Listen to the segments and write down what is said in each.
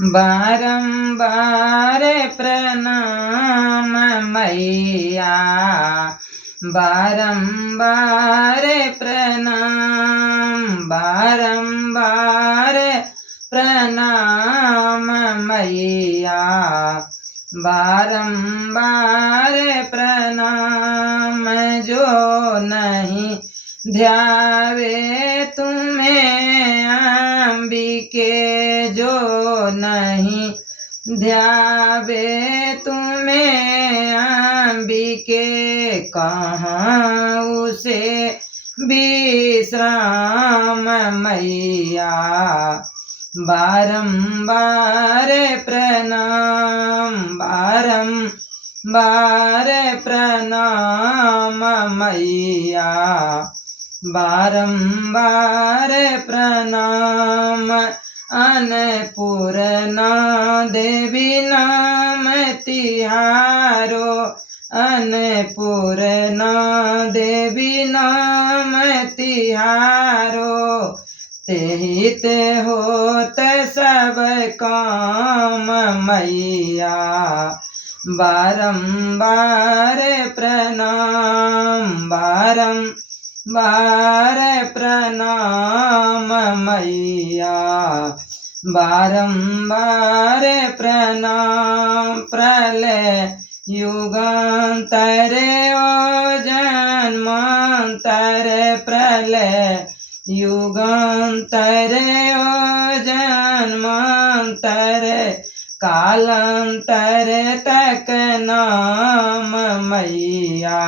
बारंबार प्रणाम मैया, बारंबार प्रणाम, बारंबार प्रणाम मैया, बारंबार प्रणाम। जो नहीं ध्यावे तुम्हें अंबिके, जो नहीं ध्यावे तुम्हें अंबिके, कहाँ उसे विश्राम मैया, बारंबार प्रणाम, बारंबार प्रणाम मैया, बारंबार प्रणाम। अन्नपूर्णा देवी नाम तिहारो, अन्नपूर्णा देवी नाम तिहारो, तेहित होत सब काम मैया, बारंबार प्रणाम, बारंबार प्रणाम मैया, बारंबार प्रणाम। प्रलय युगांतर ओ जन्मांतर, प्रलय युगांतर ओ जन्मांतर, कालांतर तक नाम मैया,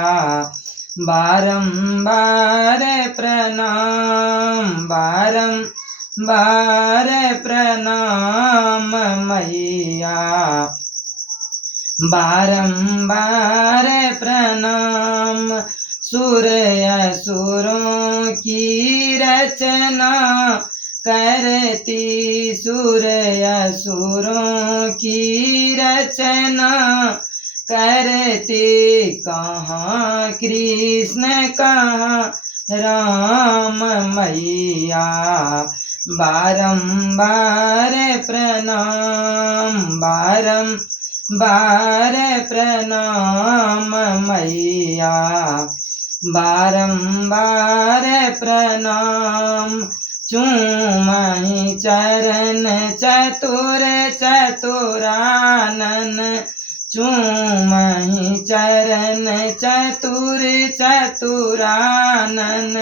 बारंबार प्रणाम, बारंबार प्रणाम मैया, बारंबार प्रणाम। सूर्य असुरों की रचना करती, सूर्य असुरों की रचना करती, कहाँ कृष्ण कहाँ राम मैया, बारंबार प्रणाम, बारंबार प्रणाम मैया, बारंबार प्रणाम। चूमहि चरण चतुर चतुरानन, चूमहि चरण चतुर चतुरानन,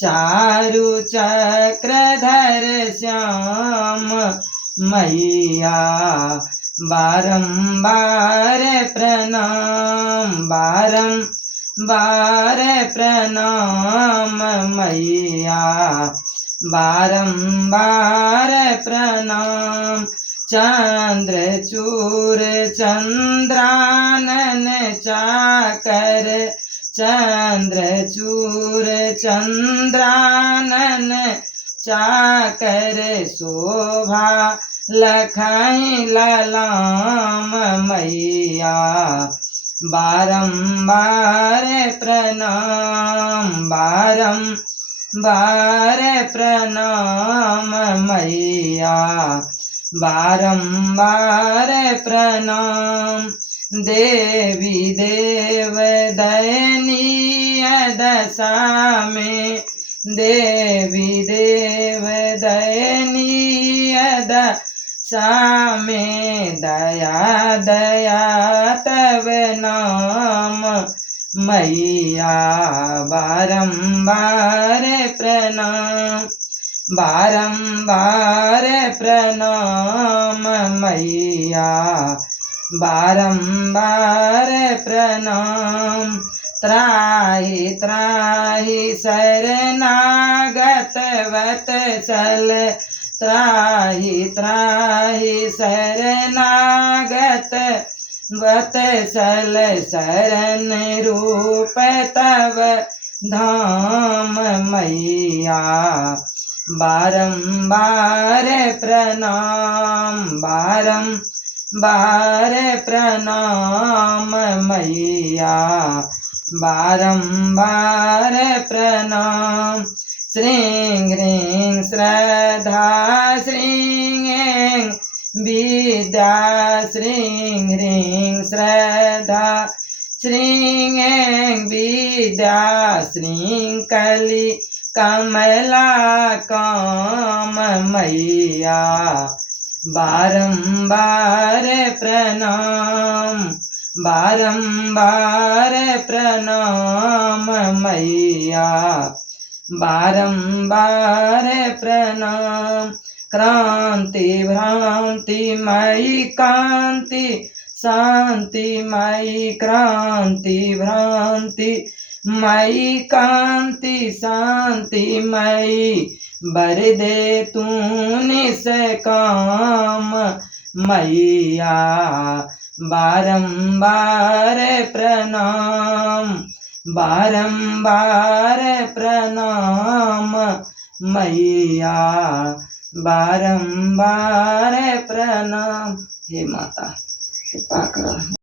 चारु चक्रधर श्याम मैया, बारंबार प्रणाम, बारंबार प्रणाम मैया, बारंबार प्रणाम। चंद्रचूर चंद्रानन चाकर, चंद्रचूर चंद्रानन चाकर, शोभा लखई ललाम मैया, बारंबार प्रणाम, बारंबार प्रणाम मैया, बारंबार प्रणाम। देवी देव दयनीय दशा में, देवी देव दयनीय दशा में, दया दया तब नाम मैया, बारंबार प्रणाम, बारंबार प्रणाम मैया, बारंबार प्रणाम। त्राहि त्राहि शरणागत वत्सल, त्राहि त्राहि शरणागत वत्सल, शरण रूप तव धाम मैया, बारंबार प्रणाम, बारंबार प्रणाम मैया, बारंबार प्रणाम। श्रीं ह्रीं श्रद्धा श्रीं ऐं विद्या श्रीं ह्रीं श्रद्धा श्रीं ऐं विद्या श्रीं कली कमला काम मैया बारंबार प्रणाम बारंबार प्रणाम मैया बारंबार प्रणाम क्रांति भ्रांति मयि कांति शांति मयि क्रांति भ्रांति मयि कांति शांति मयि बर दे तू निष्काम मैया बारंबार प्रणाम बारंबार प्रणाम मैया बारंबार प्रणाम। हे माता कृपा करो।